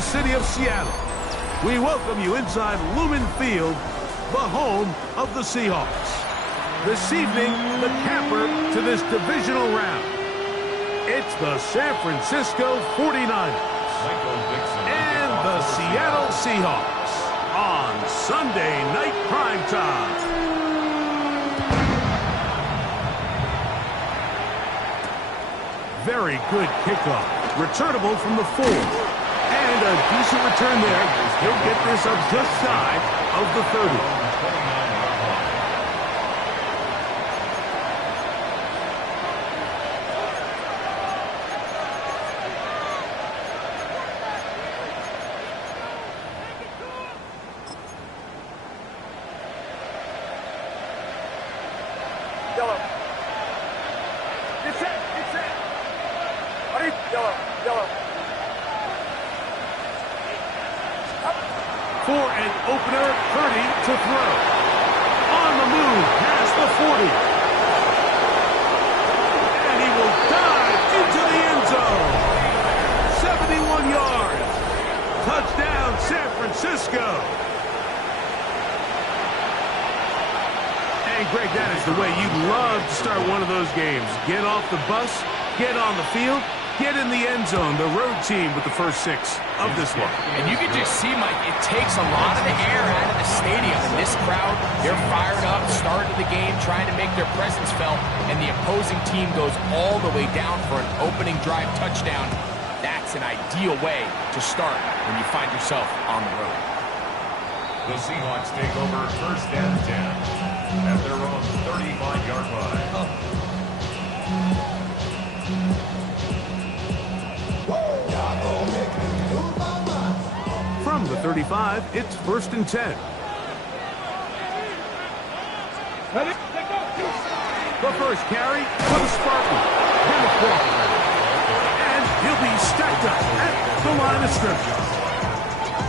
capital city of Seattle. We welcome you inside Lumen Field, the home of the Seahawks. This evening, the capper to this divisional round. It's the San Francisco 49ers and the Seattle Seahawks on Sunday Night Primetime. Very good kickoff. Returnable from the 4. And a decent return there. He'll get this up just shy of the 30. For an opener, Purdy to throw. On the move, past the 40. And he will dive into the end zone. 71 yards. Touchdown, San Francisco. And Greg, that is the way you love to start one of those games. Get off the bus, get on the field, get in the end zone. The road team with the first 6 of this one. And you can just see, Mike, it takes a lot of the air out of the stadium. And this crowd, they're fired up, starting the game, trying to make their presence felt. And the opposing team goes all the way down for an opening drive touchdown. That's an ideal way to start when you find yourself on the road. The Seahawks take over first and 10 at their own 35-yard line. From the 35, it's first and 10. The first carry for the Spartans. And he'll be stacked up at the line of scrimmage.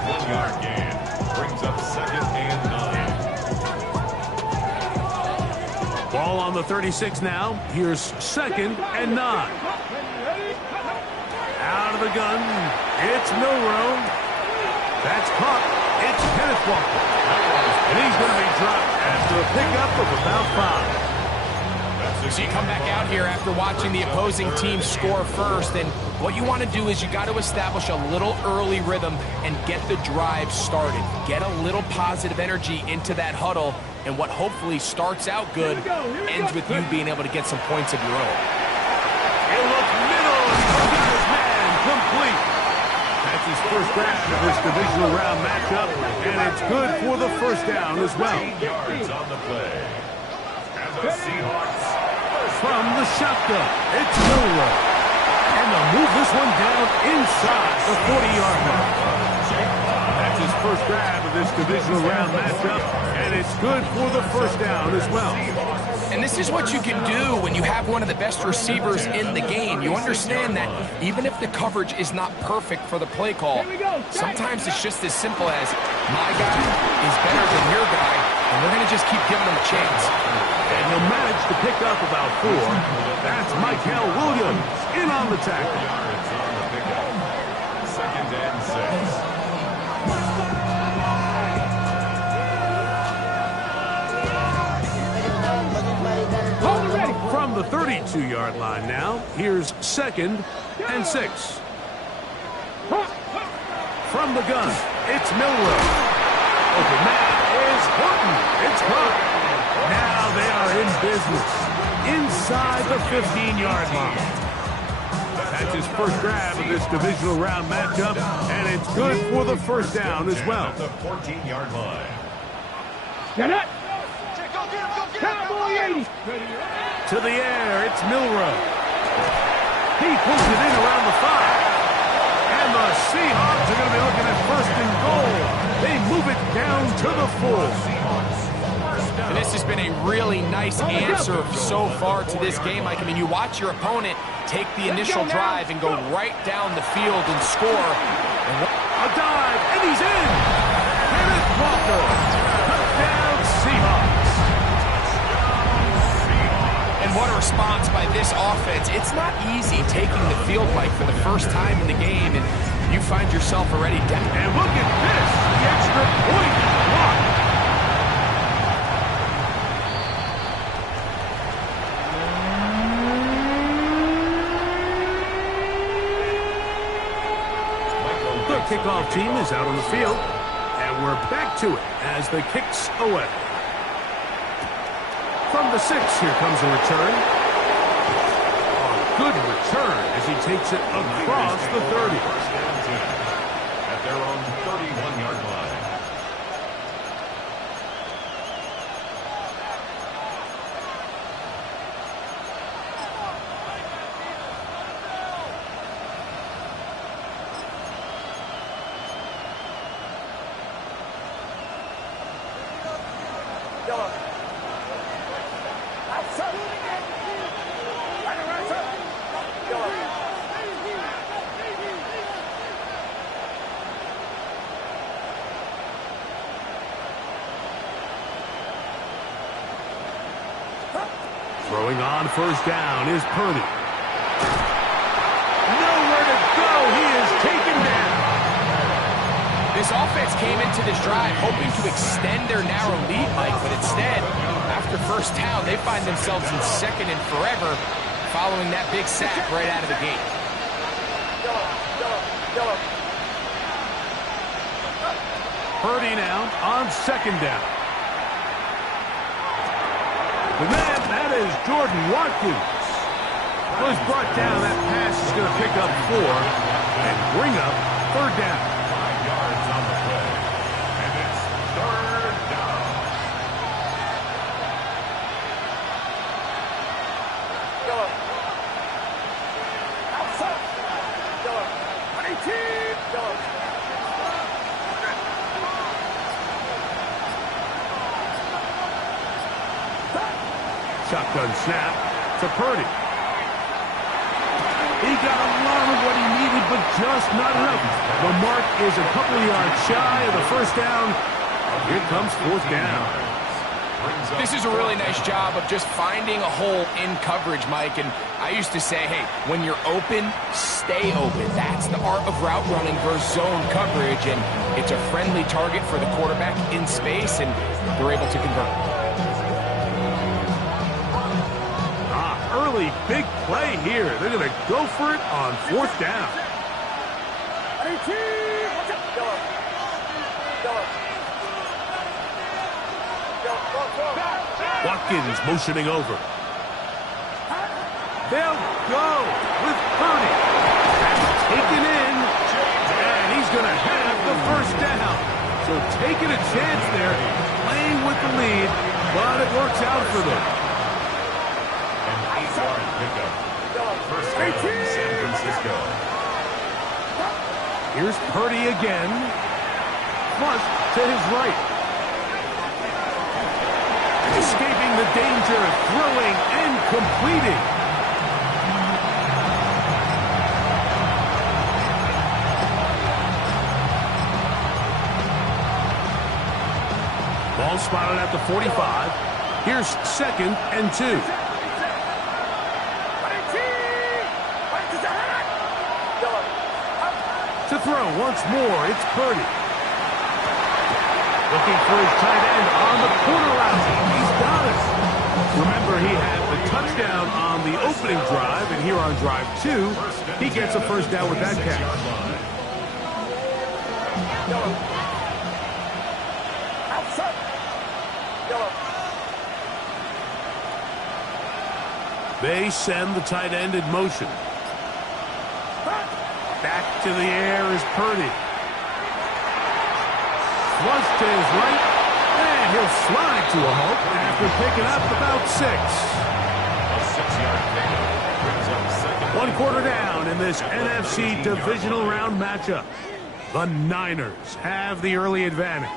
1-yard gain brings up second and 9. Ball on the 36 now. Here's second and 9. Out of the gun, it's Milroe. That's caught. It's Kenneth Walker. And he's going to be dropped after a pickup of about 5. So you come back out here after watching the opposing team score first, and what you want to do is you got to establish a little early rhythm and get the drive started. Get a little positive energy into that huddle, and what hopefully starts out good ends with you being able to get some points of your own. It looks middle. Got his man complete. That's his first grab of this divisional round matchup, and it's good for the first down as well. 8 yards on the play. And the Seahawks from the shotgun, it's Milroe. And they'll move this one down inside the 40-yard line. That's his first grab of this divisional round matchup, and it's good for the first down as well. And this is what you can do when you have one of the best receivers in the game. You understand that even if the coverage is not perfect for the play call, sometimes it's just as simple as my guy is better than your guy, and we're going to just keep giving him a chance. And he'll manage to pick up about 4. That's Michael Williams in on the tackle. Second and 6. From the 32-yard line now, here's second and 6. From the gun, it's Milroe. Open man is Horton. It's caught. Now they are in business inside the 15-yard line. That's his first grab of this divisional round matchup, and it's good for the first down as well. At the 14-yard line. Get it! Cowboy 80! To the air, it's Milroe. He pulls it in around the 5. And the Seahawks are going to be looking at first and goal. They move it down to the 4. And this has been a really nice answer so far to this game, Mike. I mean, you watch your opponent take the initial drive and go right down the field and score. A dive, and he's in. Kenneth Walker. Touchdown, Seahawks. And what a response by this offense. It's not easy taking the field, Mike, for the first time in the game. And you find yourself already down. And look at this. The extra point is blocked. The kickoff team is out on the field. And we're back to it as the kick's away. From the 6, here comes a return. A good return as he takes it across the 30. At their own 31-yard line. Throwing on first down is Purdy. Nowhere to go. He is taken down. This offense came into this drive hoping to extend their narrow lead, Mike, but instead, after first down, they find themselves in second and forever following that big sack right out of the gate. Purdy now on second down. The man, that is Jordan Watkins. Was brought down. That pass is going to pick up 4 and bring up third down. 5 yards on the play. And it's third down. Shotgun snap to Purdy. He got a lot of what he needed, but just not enough. The mark is a couple of yards shy of the first down. Here comes fourth down. This is a really nice job of just finding a hole in coverage, Mike. And I used to say, hey, when you're open, stay open. That's the art of route running versus zone coverage. And it's a friendly target for the quarterback in space, and they're able to convert. Early big play here. They're going to go for it on fourth down. Watkins motioning over. They'll go with Purdy. That's taken in, and he's going to have the first down. So taking a chance there, playing with the lead, but it works out for them. First down, San Francisco. Here's Purdy again. Flush to his right. Escaping the danger, throwing and completing. Ball spotted at the 45. Here's second and 2. To throw once more, it's Purdy. Looking for his tight end on the corner route. He's got it. Remember, he had the touchdown on the opening drive, and here on drive 2, he gets a first down with that catch. They send the tight end in motion. Back to the air is Purdy. Flush to his right, and he'll slide to a halt after picking up about 6. A 6-yard pickup brings up second. 1 quarter down in this NFC divisional round matchup. The Niners have the early advantage.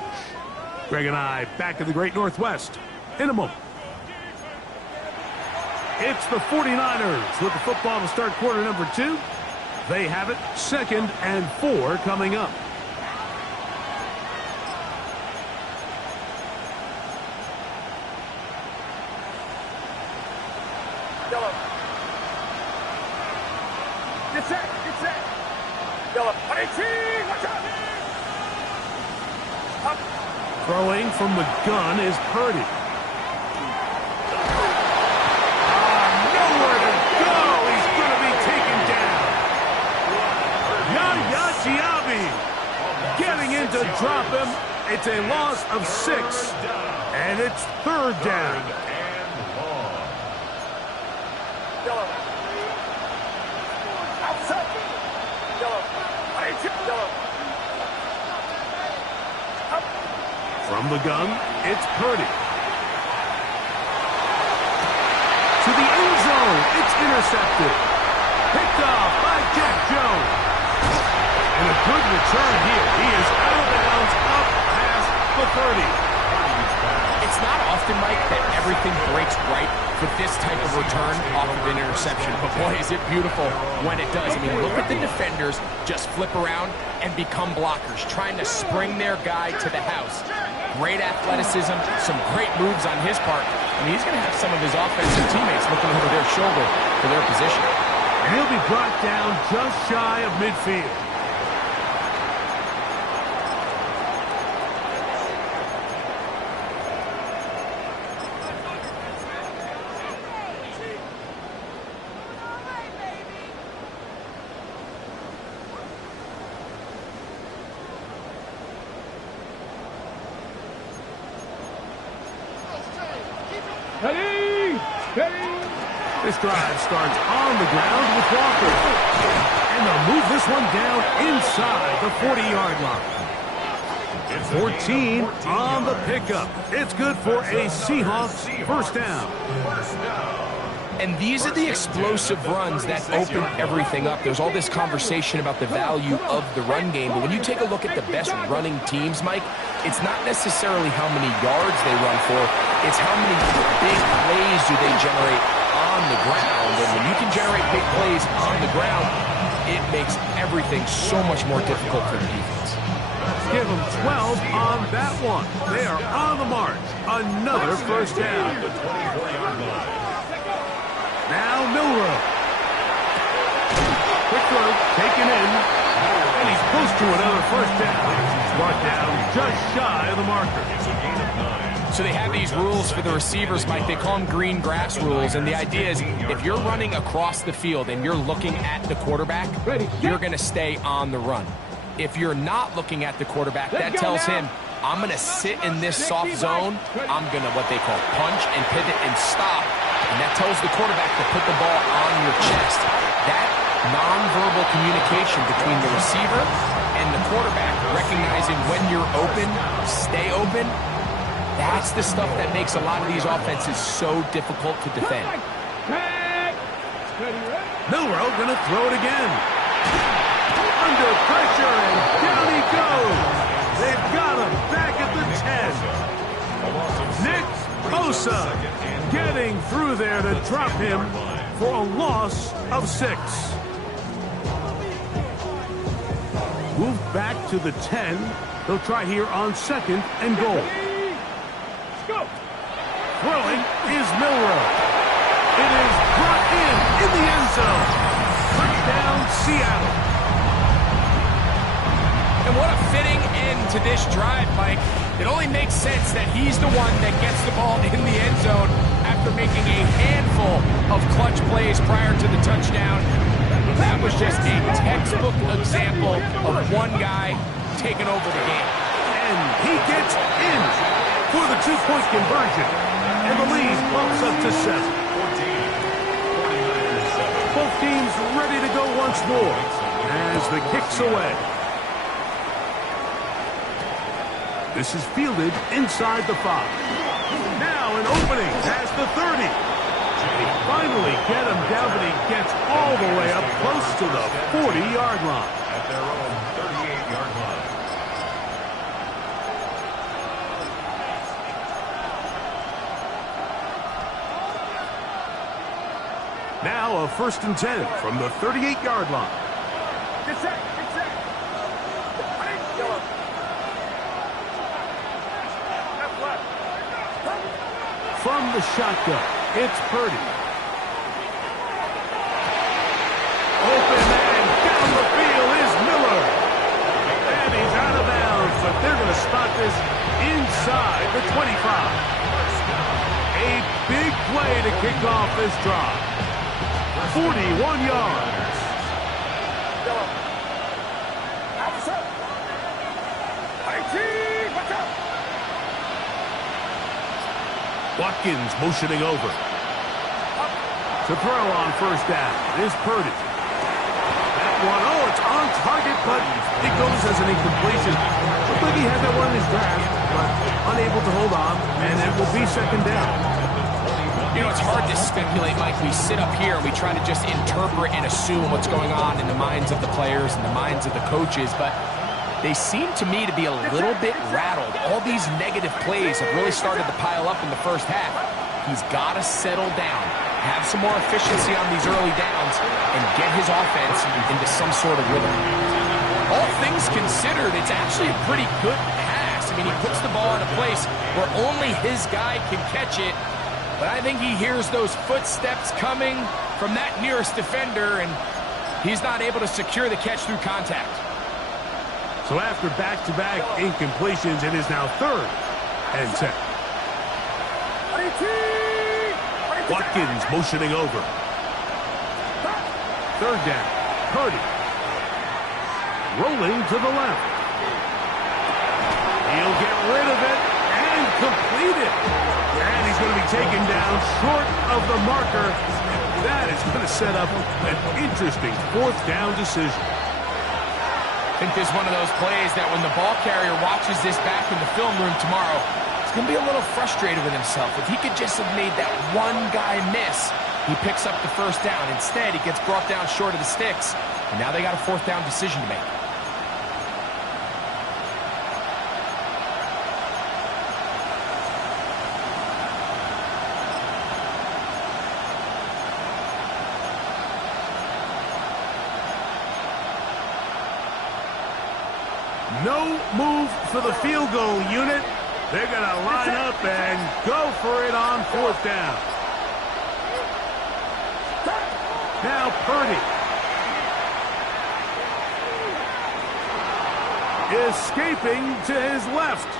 Greg and I back in the Great Northwest in a moment. It's the 49ers with the football to start quarter number 2. They have it, 2nd and 4 coming up. Get set. Throwing from the gun is Purdy. Nowhere to go. He's going to be taken down. Yaya Diaby getting in to drop him. It's a loss of 6, and it's 3rd down. From the gun, it's Purdy. To the end zone, it's intercepted. Picked off by Jack Jones. And a good return here. He is out of bounds, up past the 30. It's not often, Mike, that everything breaks right for this type of return off of an interception. But boy, is it beautiful when it does. I mean, look at the defenders just flip around and become blockers, trying to spring their guy to the house. Great athleticism, some great moves on his part. I mean, he's going to have some of his offensive teammates looking over their shoulder for their position. And he'll be brought down just shy of midfield. This drive starts on the ground with Walker. And they'll move this one down inside the 40-yard line. 14 on the pickup. It's good for a Seahawks first down. And these are the explosive runs that open everything up. There's all this conversation about the value of the run game, but when you take a look at the best running teams, Mike, it's not necessarily how many yards they run for, it's how many big plays do they generate on the ground. And when you can generate big plays on the ground, it makes everything so much more difficult for the defense. Give them 12 on that one. They are on the march. Another first down. Now Milroe. Quick throw, taken in. And he's close to another first down. Brought down just shy of the marker. So they have these rules for the receivers, Mike. They call them green grass rules. And the idea is if you're running across the field and you're looking at the quarterback, you're going to stay on the run. If you're not looking at the quarterback, that tells him, I'm going to sit in this soft zone. I'm going to what they call punch and pivot and stop. And that tells the quarterback to put the ball on your chest. That nonverbal communication between the receiver and the quarterback, recognizing when you're open, stay open, that's the stuff that makes a lot of these offenses so difficult to defend. Milroe going to throw it again. Under pressure, and down he goes. They've got him back at the 10. Nick Bosa getting through there to drop him for a loss of 6. Move back to the 10. They'll try here on 2nd and goal. Throwing is Milroe. It is brought in the end zone. Touchdown, Seattle. And what a fitting end to this drive, Mike. It only makes sense that he's the one that gets the ball in the end zone after making a handful of clutch plays prior to the touchdown. That was just a textbook example of one guy taking over the game. And he gets in for the 2-point conversion. And the lead bumps up to 7. Both teams ready to go once more as the kick's away. This is fielded inside the 5. Now an opening past the 30. They finally get him down, but he gets all the way up close to the 40-yard line. At their own 38-yard line. Now a 1st and 10 from the 38-yard line. Get set. From the shotgun, it's Purdy. Open and down the field is Miller. spot this inside the 25. A big play to kick off this drive. 41 yards. Watkins motioning over. To throw on first down is Purdy. That one, oh, it's on target, but it goes as an incompletion. Looked like he had that one in his grasp, but unable to hold on, and it will be second down. You know, it's hard to speculate, Mike. We sit up here and we try to just interpret and assume what's going on in the minds of the players and the minds of the coaches, but they seem to me to be a little bit rattled. All these negative plays have really started to pile up in the first half. He's got to settle down, have some more efficiency on these early downs, and get his offense into some sort of rhythm. All things considered, it's actually a pretty good pass. I mean, he puts the ball in a place where only his guy can catch it, but I think he hears those footsteps coming from that nearest defender, and he's not able to secure the catch through contact. So after back-to-back incompletions, it is now 3rd and 10. Watkins motioning over. 3rd down. Purdy. Rolling to the left. He'll get rid of it and complete it. And he's going to be taken down short of the marker. That is going to set up an interesting 4th down decision. I think this is one of those plays that when the ball carrier watches this back in the film room tomorrow, he's going to be a little frustrated with himself. If he could just have made that one guy miss, he picks up the 1st down. Instead, he gets brought down short of the sticks, and now they got a 4th down decision to make. No move for the field goal unit. They're going to line up and go for it on 4th down. Now Purdy. Escaping to his left.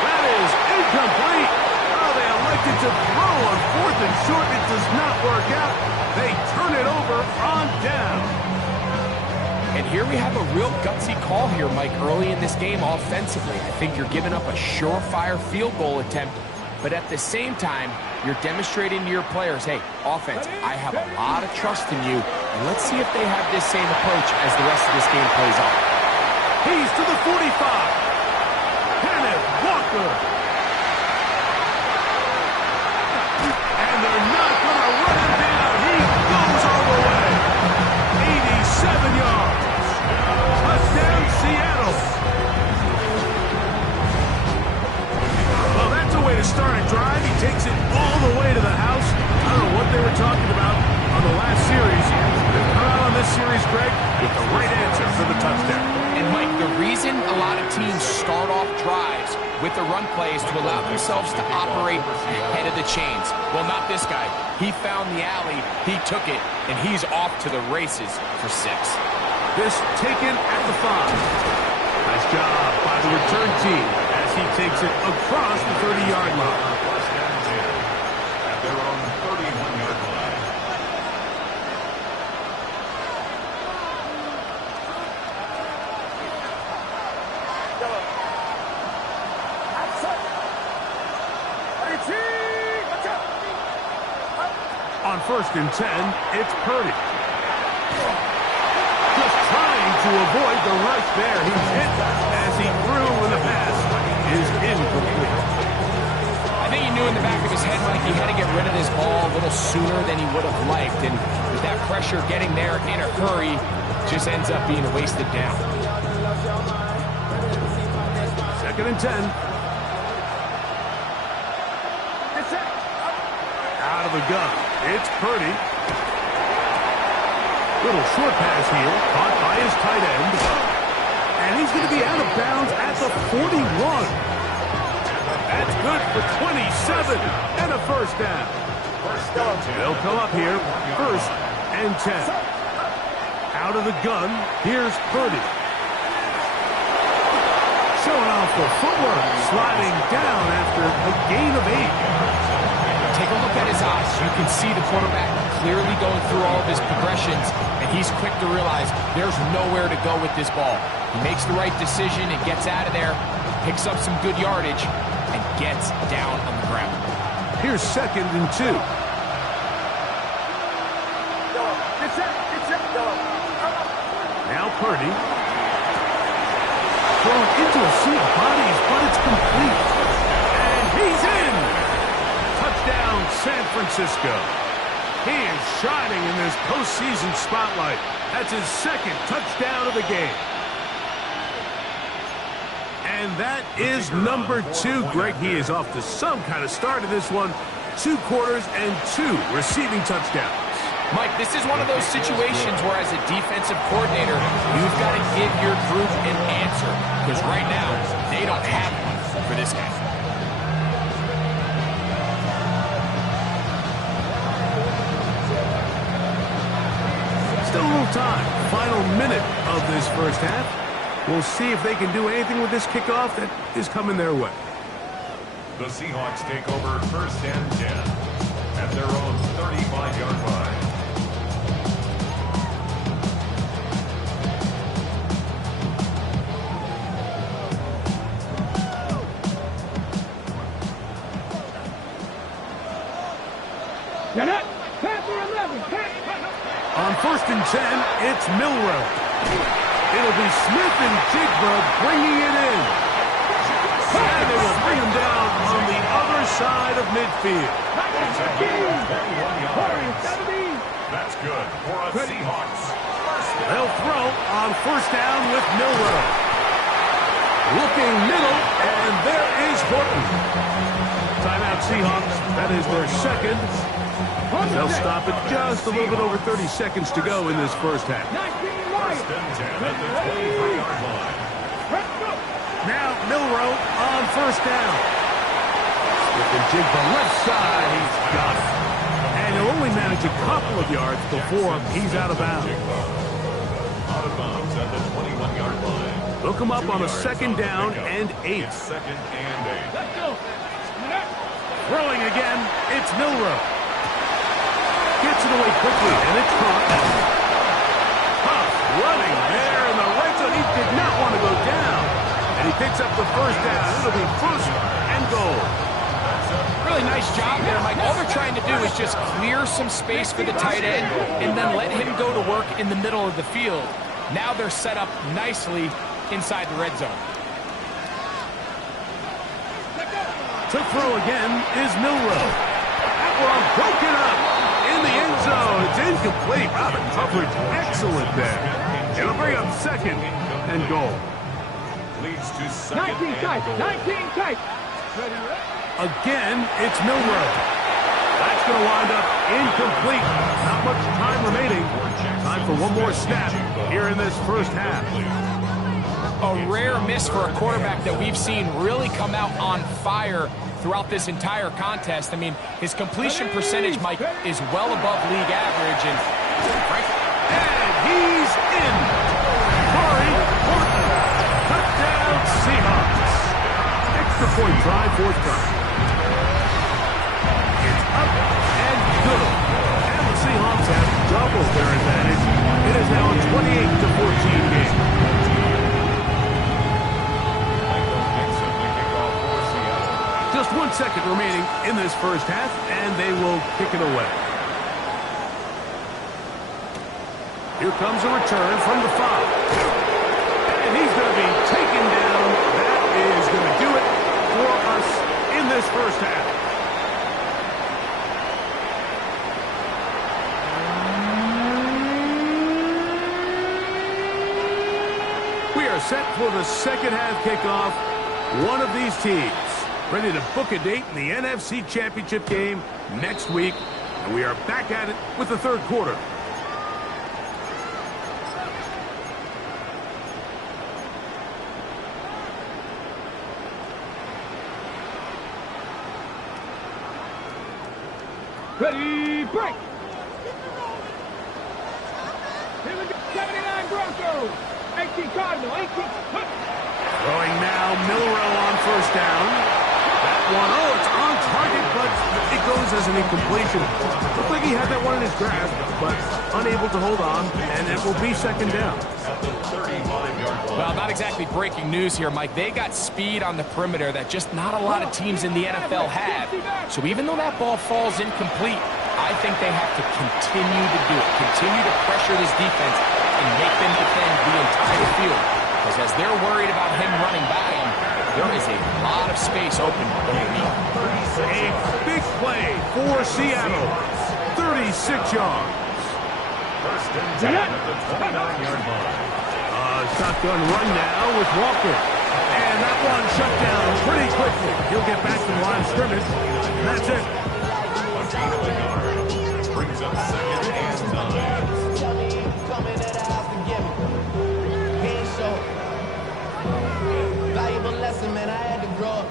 That is incomplete. Oh, they elected to throw on 4th and short. It does not work out. They turn it over on down. And here we have a real gutsy call here, Mike, early in this game offensively. I think you're giving up a surefire field goal attempt, but at the same time, you're demonstrating to your players, hey, offense, I have a lot of trust in you, and let's see if they have this same approach as the rest of this game plays out. He's to the 45. Kenneth Walker. And they're not going to run him down. He goes all the way. 87 yards. Touchdown, Seattle. Well, that's a way to start a drive. He takes it all the way to the house. I don't know what they were talking about on the last series. They've come out on this series, Greg, with the right answer for the touchdown. And, Mike, the reason a lot of teams start off drives with the run plays to allow themselves to operate ahead of the chains. Well, not this guy. He found the alley, he took it, and he's off to the races for 6. This taken at the 5. Nice job by the return team as he takes it across the 30-yard line. First and 10 at their own 31-yard line. On 1st and 10, it's Purdy. Just trying to avoid the rush there. He's hit as he threw when the pass is incomplete. I think he knew in the back of his head, Mike, he had to get rid of this ball a little sooner than he would have liked. And with that pressure getting there in a hurry, just ends up being a wasted down. 2nd and 10. Out of the gun. It's Purdy. Little short pass here, caught by his tight end. And he's going to be out of bounds at the 41. That's good for 27 and a 1st down. They'll come up here, 1st and 10. Out of the gun, here's Purdy. showing off the footwork, sliding down after a gain of 8. Take a look at his eyes. You can see the quarterback clearly going through all of his progressions, and he's quick to realize there's nowhere to go with this ball. He makes the right decision and gets out of there, picks up some good yardage, and gets down on the ground. Here's 2nd and 2. Now Purdy. Thrown into a sea of bodies, but it's complete. And he's in! Touchdown, San Francisco. He is shining in this postseason spotlight. That's his 2nd touchdown of the game. And that is number 2. Greg, he is off to some kind of start in this one. 2 quarters and 2 receiving touchdowns. Mike, this is one of those situations where as a defensive coordinator, you've got to give your group an answer. Because right now, they don't have one for this game. Still a little time. Final minute of this first half. We'll see if they can do anything with this kickoff that is coming their way. The Seahawks take over 1st and 10 at their own 35-yard line. On 1st and 10, it's Milroe. It'll be Smith and Jigba bringing it in. And they will bring him down on the other side of midfield. That's good for a Seahawks. They'll throw on 1st down with Milroe. Looking middle, and there is Horton. Timeout Seahawks. That is their 2nd. They'll stop it just a little bit over 30 seconds to go in this first half. 1st and 10 at the 23-yard line. Now Milroe on 1st down. With the Jigba left side, he's got it. And he'll only manage a couple of yards before he's out of bounds. Out of bounds at the 21-yard line. Look him up on a 2nd down and 8. 2nd and 8. Throwing again, it's Milroe. Gets it away quickly, and it's caught. Huff running there in the red zone. He did not want to go down. And he picks up the 1st down. It'll be 1st and goal. Really nice job there, Mike. All they're trying to do is just clear some space for the tight end and then let him go to work in the middle of the field. Now they're set up nicely inside the red zone. To throw again is Milroe. That one broken up in the end zone. It's incomplete. Robert coverage excellent there. It'll bring up 2nd and goal. Leads to 2nd and goal. 19 tight. Again, it's Milroe. That's going to wind up incomplete. Not much time remaining. Time for one more snap here in this first half. A rare miss for a quarterback that we've seen really come out on fire throughout this entire contest. I mean, his completion percentage, Mike, is well above league average. And he's in. Corey Horton. Touchdown Seahawks. Extra point try, 4th time. It's up and good. And the Seahawks have doubled their advantage. It is now a 28-14 game. Just 1 second remaining in this first half, and they will kick it away. Here comes a return from the 5. And he's going to be taken down. That is going to do it for us in this first half. We are set for the second half kickoff. One of these teams ready to book a date in the NFC Championship game next week. And we are back at it with the 3rd quarter. Ready, break. Here we go. 79 Broncos. 18 Cardinal. 18. Throwing now, first down. That one, oh, it's on target, but it goes as an incompletion. Looked like he had that one in his grasp, but unable to hold on, and it will be second down. Well, not exactly breaking news here, Mike. They got speed on the perimeter that just not a lot of teams in the NFL have. So even though that ball falls incomplete, I think they have to continue to do it, continue to pressure this defense and make them defend the entire field. Because as they're worried about him running by them, there is a lot of space open underneath. A big play for Seattle. 36 yards. First and 10 at the 29-yard line. Shotgun run now with Walker. And that one shut down pretty quickly. He'll get back to the line of scrimmage. That's it. A gain of a yard. Brings up second and 9.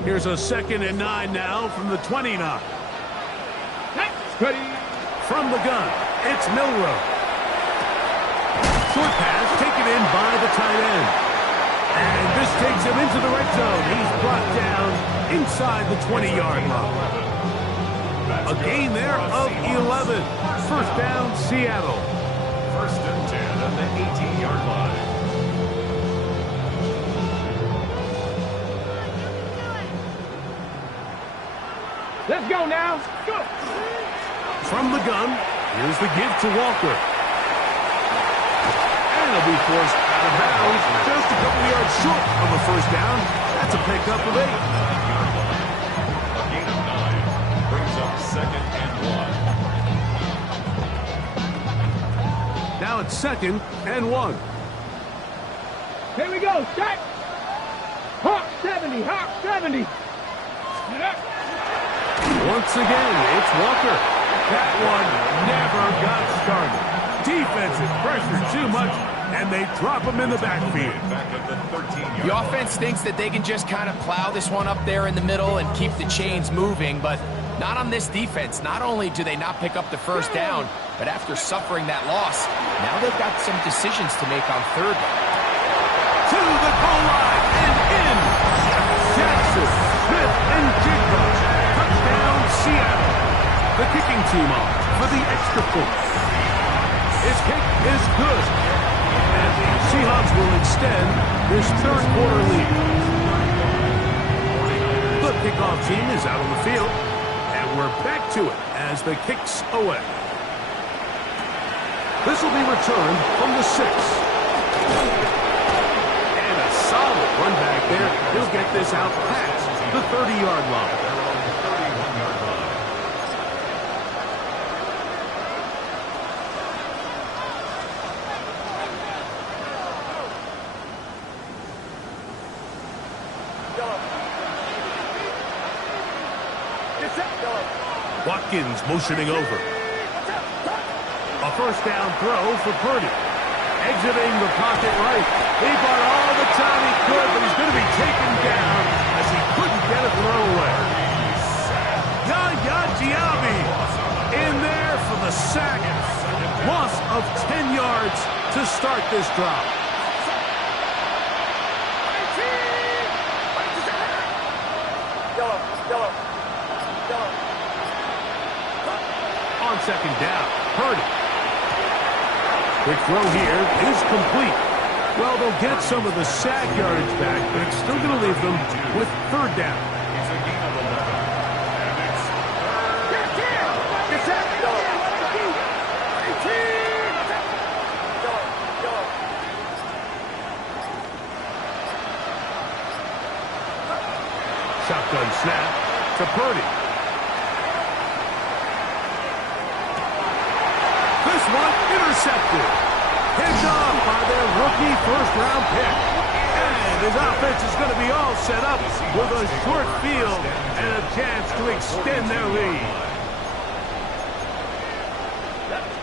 Here's a second and 9 now from the 29. Ready. From the gun, it's Milrow. Short pass taken in by the tight end. And this takes him into the red zone. He's brought down inside the 20-yard line. A gain there of 11. First down, Seattle. First and 10 at the 18-yard line. Let's go now. Go. From the gun, here's the give to Walker. And he'll be forced out of bounds just a couple yards short of a first down. That's a pickup of 8. A gain of 9. Brings up second and 1. Now it's second and 1. Here we go. Start. Hawk 70. Hawk 70. Once again, it's Walker. That one never got started. Defensive pressure too much, and they drop him in the backfield. Back at the 13-yard The line. offense thinks that they can just kind of plow this one up there in the middle and keep the chains moving, but not on this defense. Not only do they not pick up the first down, but after suffering that loss, now they've got some decisions to make on third down. To the goal line and in. Jackson, Smith, and Jigba. Touchdown, Seattle. The kicking team on for the extra point. His kick is good. And the Seahawks will extend this third quarter lead. The kickoff team is out on the field. And we're back to it as the kick's away. This will be returned from the 6. And a solid run back there. He'll get this out past the 30-yard line. Watkins motioning over. A first down throw for Purdy. Exiting the pocket right. He bought all the time he could, but he's going to be taken down as he couldn't get a throw away. Yaya Diaby in there for the sack. Loss of 10 yards to start this drive. On second down, Purdy. Quick throw here is complete. Well, they'll get some of the sack yardage back, but it's still going to leave them with third down. It's a gain of 11. And it's Shotgun snap to Purdy. This one intercepted. Picked off by their rookie first-round pick. And his offense is going to be all set up with a short field and a chance to extend their lead.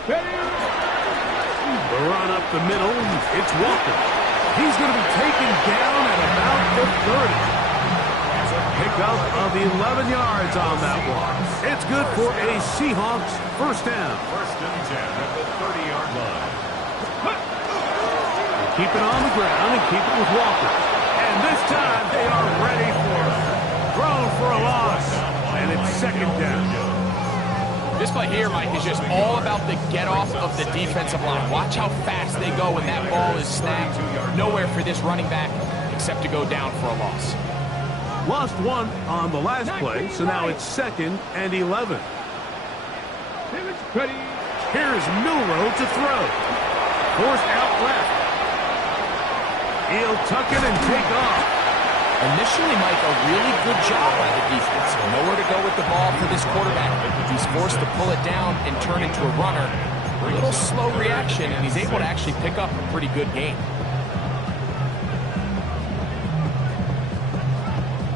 The run up the middle, it's Walker. He's going to be taken down at about the 30. Pickup of 11 yards on that one. It's good for a Seahawks first down. first and 10 at the 30-yard line. Keep it on the ground and keep it with Walker. And And this time they are ready for it. Thrown for a loss. And it's second down. This play here, Mike, is just all about the get-off of the defensive line. Watch how fast they go when that ball is snapped. Nowhere for this running back except to go down for a loss. Lost one on the last play, so now it's 2nd and 11. Here's Milroe to throw. Forced out left. He'll tuck it and take off. Initially, Mike, a really good job by the defense. Nowhere to go with the ball for this quarterback. He's forced to pull it down and turn into a runner. A little slow reaction, and he's able to actually pick up a pretty good game.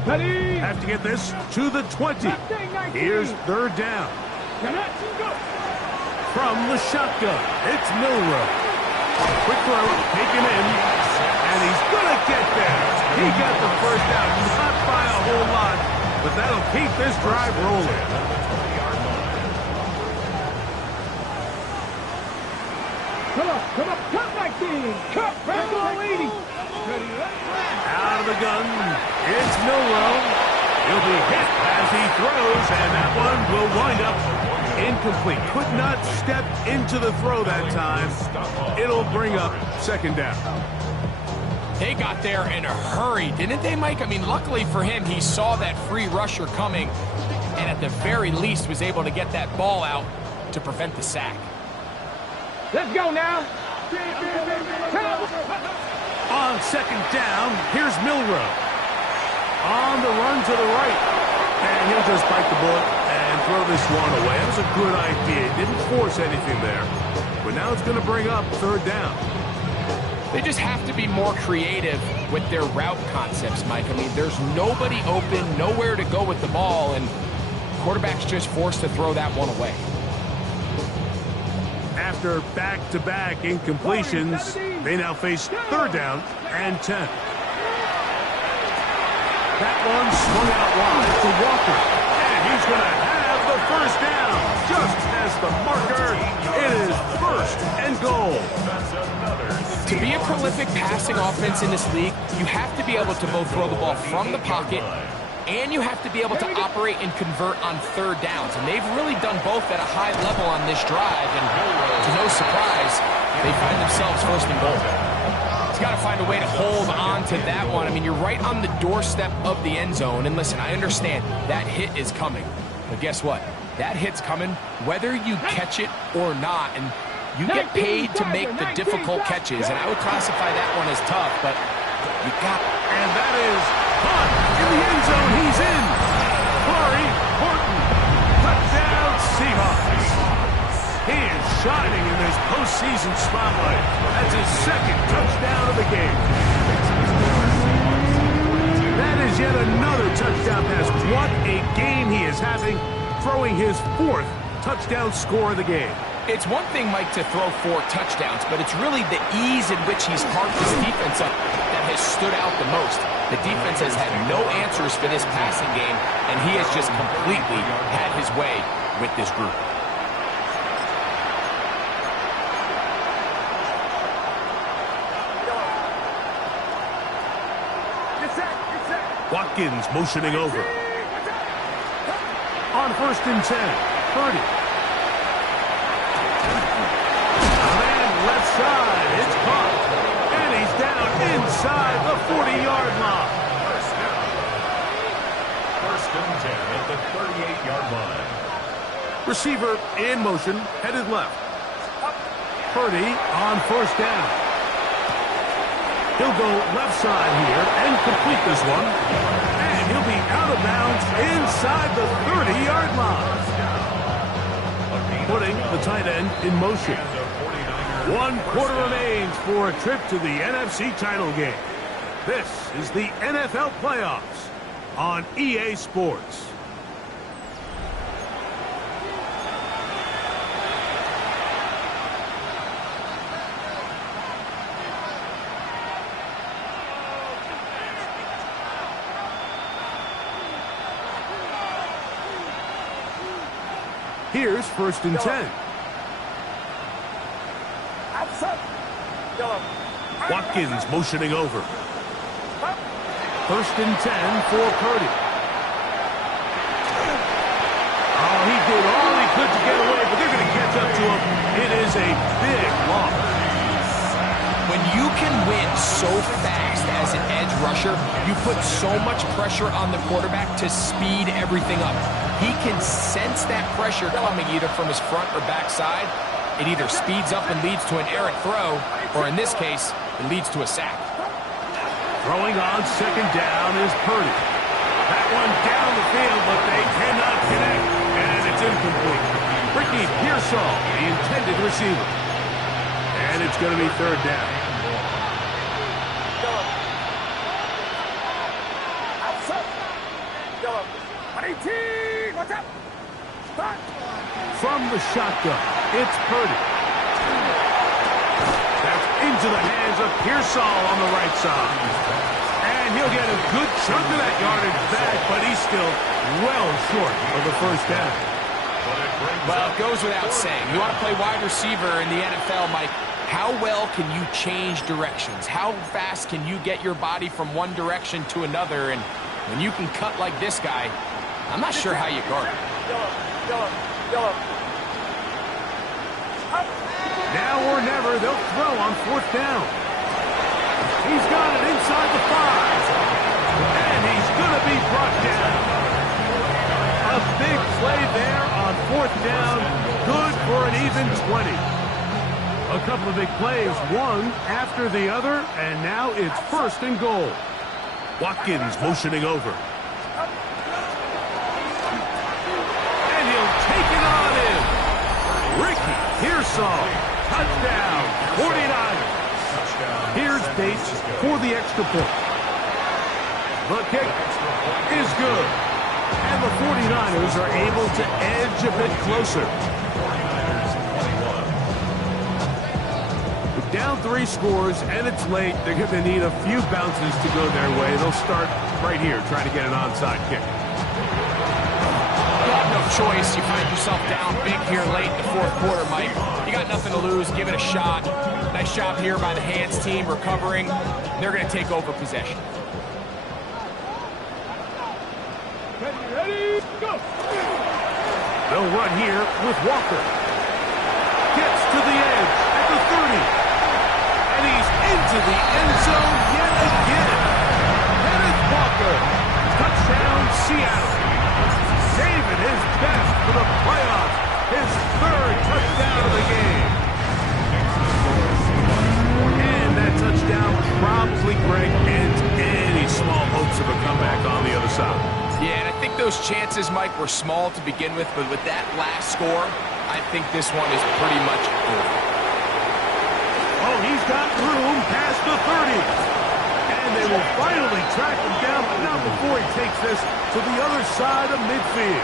Have to get this to the 20. Here's 3rd down. From the shotgun, it's Milroe. Quick throw, taken in, and he's going to get there. He got the first down, not by a whole lot, but that'll keep this drive rolling. Come on, cut my team. Cut, Rambo 80. Out of the gun, it's Milroe. He'll be hit as he throws, and that one will wind up incomplete. Could not step into the throw that time. It'll bring up 2nd down. They got there in a hurry, didn't they, Mike? I mean, luckily for him, he saw that free rusher coming, and at the very least was able to get that ball out to prevent the sack. Let's go now. On 2nd down, here's Milroe. On the run to the right. And he'll just bite the bullet and throw this one away. That was a good idea. Didn't force anything there. But now it's going to bring up 3rd down. They just have to be more creative with their route concepts, Mike. I mean, there's nobody open, nowhere to go with the ball, and quarterback's just forced to throw that one away. After back-to-back incompletions, they now face 3rd down and 10. That one swung out wide to Walker, and he's going to have the first down. Just as the marker, it is 1st and goal. To be a prolific passing offense in this league, you have to be able to both throw the ball from the pocket and you have to be able to operate and convert on 3rd downs. And they've really done both at a high level on this drive, and to no surprise, they find themselves 1st and goal. He's got to find a way to hold on to that one. I mean, you're right on the doorstep of the end zone, and listen, I understand that hit is coming, but guess what? That hit's coming whether you catch it or not, and you get paid to make the difficult catches, and I would classify that one as tough, but you got... And that is caught in the end zone. He's in. Corey Horton. Touchdown, Seahawks. He is shining in this postseason spotlight. That's his 2nd touchdown of the game. That is yet another touchdown pass. What a game he is having, throwing his 4th touchdown score of the game. It's one thing, Mike, to throw 4 touchdowns, but it's really the ease in which he's carved his defense up that has stood out the most. The defense has had no answers for this passing game, and he has just completely had his way with this group. Watkins motioning over. On 1st and 10, Purdy. Left side, it's caught, and he's down inside the 40-yard line. 1st and 10 at the 38-yard line. Receiver in motion, headed left. Purdy on 1st down. He'll go left side here and complete this one, and he'll be out of bounds inside the 30-yard line. Putting the tight end in motion. 1 quarter remains for a trip to the NFC title game. This is the NFL playoffs on EA Sports. Here's 1st and 10. Watkins motioning over. First and 10 for Purdy. Oh, he did all he could to get away, but they're going to catch up to him. It is a big loss. When you can win so fast as an edge rusher, you put so much pressure on the quarterback to speed everything up. He can sense that pressure coming either from his front or back side. It either speeds up and leads to an errant throw, or in this case, it leads to a sack. Throwing on second down is Purdy. That one down the field, but they cannot connect, and it's incomplete. Ricky Pearsall, the intended receiver. And it's going to be third down. From the shotgun, it's Purdy. That's into the hands of Pearsall on the right side. And he'll get a good chunk of that yardage back, but he's still well short of the first down. Well, it goes without saying. You want to play wide receiver in the NFL, Mike, how well can you change directions? How fast can you get your body from one direction to another? And when you can cut like this guy, I'm not sure how you guard him. Now or never, they'll throw on fourth down. He's got it inside the 5. And he's going to be brought down. A big play there on fourth down. Good for an even 20. A couple of big plays, one after the other, and now it's first and goal. Watkins motioning over. And he'll take it on in. Ricky Pearsall, touchdown, 49ers. Here's Bates for the extra point. The kick is good. And the 49ers are able to edge a bit closer. Down 3 scores, and it's late. They're going to need a few bounces to go their way. They'll start right here, trying to get an onside kick. You have no choice. You find yourself down big here late in the fourth quarter, Mike. You got nothing to lose. Give it a shot. Nice job here by the hands team recovering. They're going to take over possession. Ready, go! They'll run here with Walker. Gets to the edge at the 30. And he's into the end zone yet again. Kenneth Walker. Touchdown, Seattle. Saving his best for the playoffs. His 3rd touchdown of the game. And that touchdown probably, Greg, ends any small hopes of a comeback on the other side. Yeah, and I think those chances, Mike, were small to begin with, but with that last score, I think this one is pretty much over. Oh, he's got room past the 30. And they will finally track him down, but not before he takes this to the other side of midfield.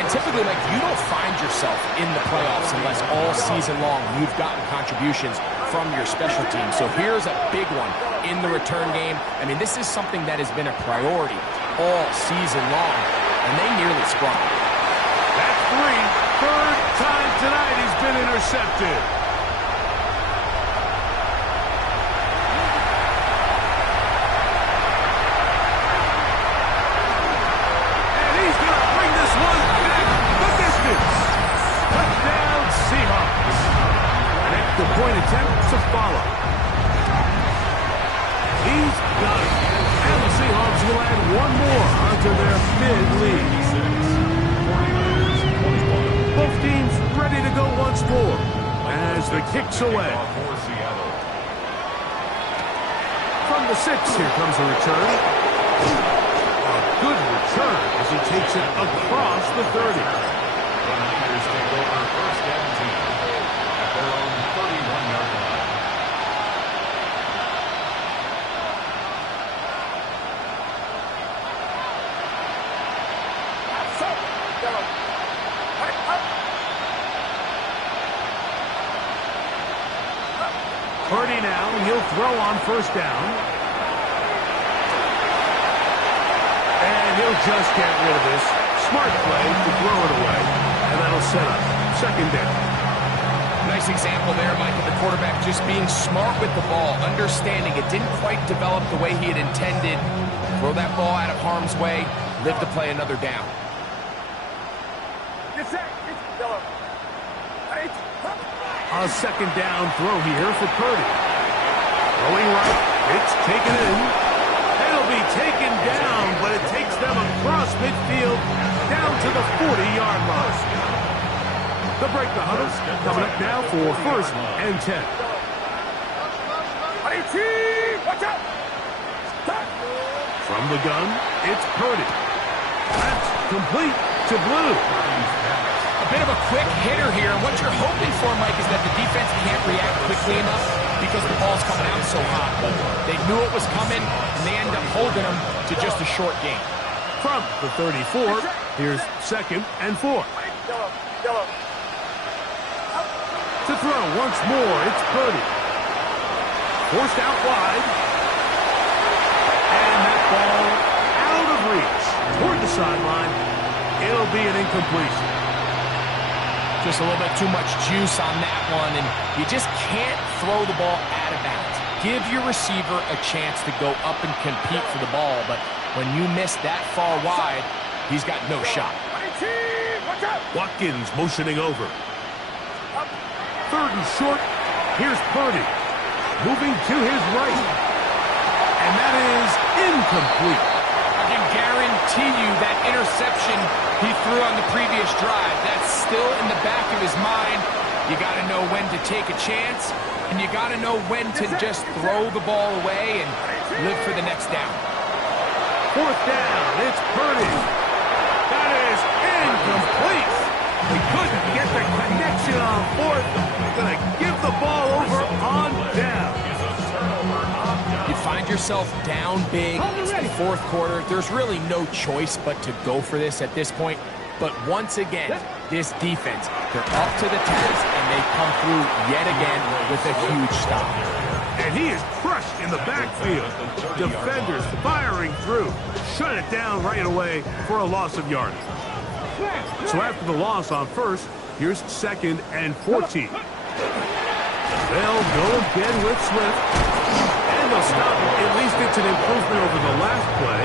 And typically, like, you don't find yourself in the playoffs unless all season long you've gotten contributions from your special team. So here's a big one in the return game. I mean, this is something that has been a priority all season long, and they nearly sprung. That's 3. 3rd time tonight he's been intercepted. Point attempt to follow. He's got it. And the Seahawks will add one more onto their big lead. Both teams ready to go once more as the kick's away. From the 6, here comes a return. A good return as he takes it across the 30. The Niners take over first down team at their own 31-yard line. Purdy now, he'll throw on first down. And he'll just get rid of this. Smart play to throw it away. And that'll set up second down. Nice Nice example there, Mike, of the quarterback just being smart with the ball, understanding it didn't quite develop the way he had intended. Throw that ball out of harm's way, live to play another down. A second down throw here for Purdy. Going right, it's taken in. It'll be taken down, but it takes them across midfield down to the 40-yard line. The break the huddle, coming up now for 1st and 10. Watch out! From the gun, it's Purdy. That's complete to Blue. A bit of a quick hitter here. What you're hoping for, Mike, is that the defense can't react quickly enough because the ball's coming out so hot. They knew it was coming, and they end up holding them to just a short gain. From the 34, here's 2nd and 4. To throw once more, it's Purdy. Forced out wide. And that ball out of reach. Toward the sideline. It'll be an incompletion. Just a little bit too much juice on that one, and you just can't throw the ball out of bounds. Give your receiver a chance to go up and compete for the ball, but when you miss that far wide, he's got no shot. Watkins motioning over. 3rd and short. Here's Purdy. Moving to his right. And that is incomplete. I can guarantee you that interception he threw on the previous drive, that's still in the back of his mind. You got to know when to take a chance, and you got to know when to just throw the ball away and live for the next down. 4th down, it's Purdy. That is incomplete. He couldn't get the connection on 4th. Going to give the ball over on down. You find yourself down big. It's the 4th quarter. There's really no choice but to go for this at this point. But once again, this defense, they're up to the task, and they come through yet again with a huge stop. And he is crushed in the backfield. Defenders firing through. Shut it down right away for a loss of yardage. So after the loss on 1st, here's 2nd and 14. They'll go again with Swift. And they'll stop it. At least it's an improvement over the last play.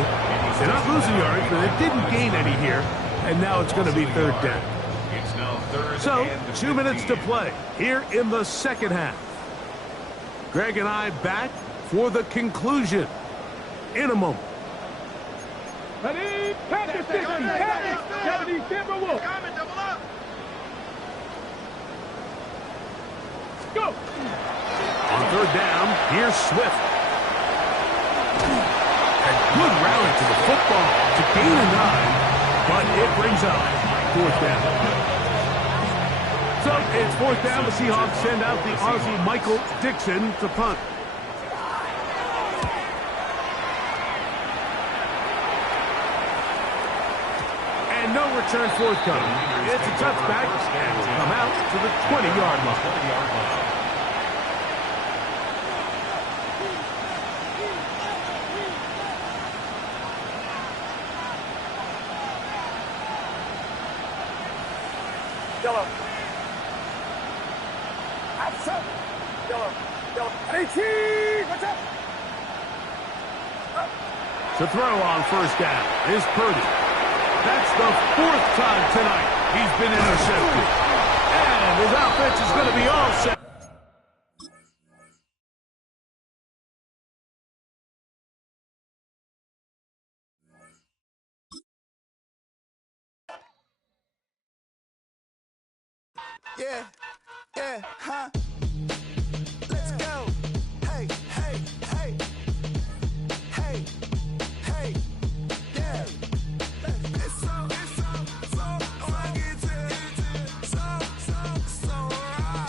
They're not losing yards, but they didn't gain any here. And now it's going to be 3rd down. So, 2 minutes to play here in the 2nd half. Greg and I back for the conclusion in a moment. Ready? Pass it, 60. Pass it. 70, Timberwolves. Go. On 3rd down, here's Swift. A good rally to the football to gain a 9, but it brings up 4th down. So it's 4th down. The Seahawks send out the Aussie Michael Dixon to punt. And no return forthcoming. It's a touchback and will come out to the 20-yard line. Yellow. Outside. Yellow. Yellow. 18. What's up? To throw on 1st down is Purdy. That's the 4th time tonight he's been intercepted. And his offense is going to be all set. Yeah, yeah, huh? Let's go. Hey, hey, hey. Hey, hey, yeah. It's so rugged. So right. It's so rugged. So right.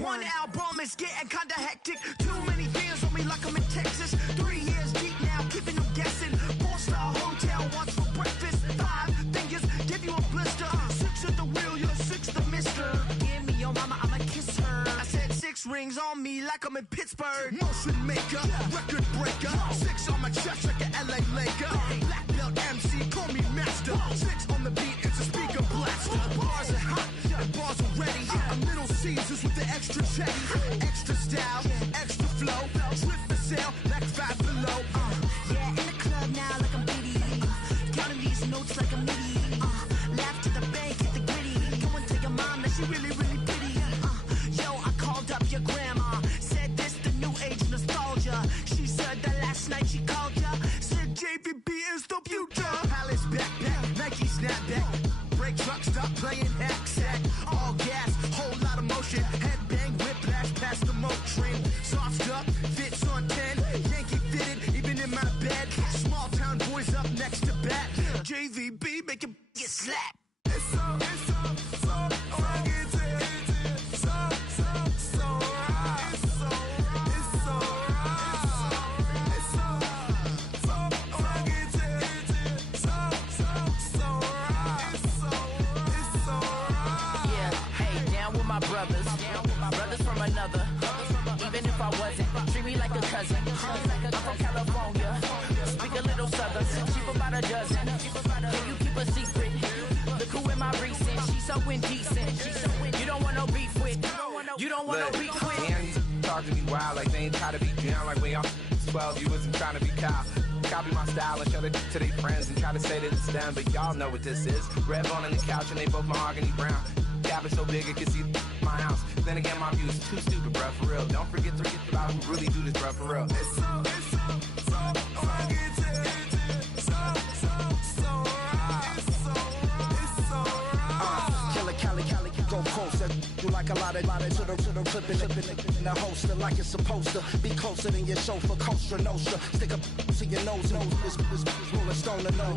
One album is getting kinda hectic. Too many fans on me like I'm in rings on me like I'm in Pittsburgh. Motion maker, record breaker. 6 on my chest like an LA Laker. Black belt MC, call me master. 6 on the beat, it's a speaker blaster. Bars are hot, and bars are ready. A Little Caesars with the extra cheddar. Extra style, extra flow. Drip for sale, like 5 below. Yeah, in the club now like I'm Diddy. Counting these notes like I'm Nitty. Laugh to the bank, hit the gritty. Go and tell your mom that she really, really pretty. Yo, I called up your grandma. Said this the new age nostalgia. She said that last night she called ya. Said JVB is the future. Palace backpack, Nike snapback. Break truck, stop playing hack sack. All gas, whole lot of motion. Headbang, whiplash, past the moat train. Soft up, fits on 10. Yankee fitted, even in my bed. Small town boys up next to bat. JVB, make it get slapped. It's so rugged. So right. It's so right. It's so rugged. It's so right. It's so right. Yeah, hey, down with my brothers. Brothers from another. Even if I wasn't, treat me like a cousin. I'm from California. Speak a little southern. Cheap about a dozen. Can you keep a secret? Look who in my recent. She's so indecent. You don't want no beef with. You don't want no beef with. Damn, you talk to me wild like they ain't try to be down. Like when y'all 12, you wasn't trying to be Kyle. Copy my style and show it to their friends and try to say that it's them, but y'all know what this is. Red bone on the couch and they both mahogany brown. Gap is so big it can see my house. Then again, my view is too stupid, bruh, for real. Don't forget about who really do this, bruh, for real. It's so rugged. So right. It's so right. Killer Cali, go closer. You like a lot of to the clipping in the holster like it's supposed to be closer than your chauffeur, Costa Nostra. Stick up to your nose, it's rolling stone to nose.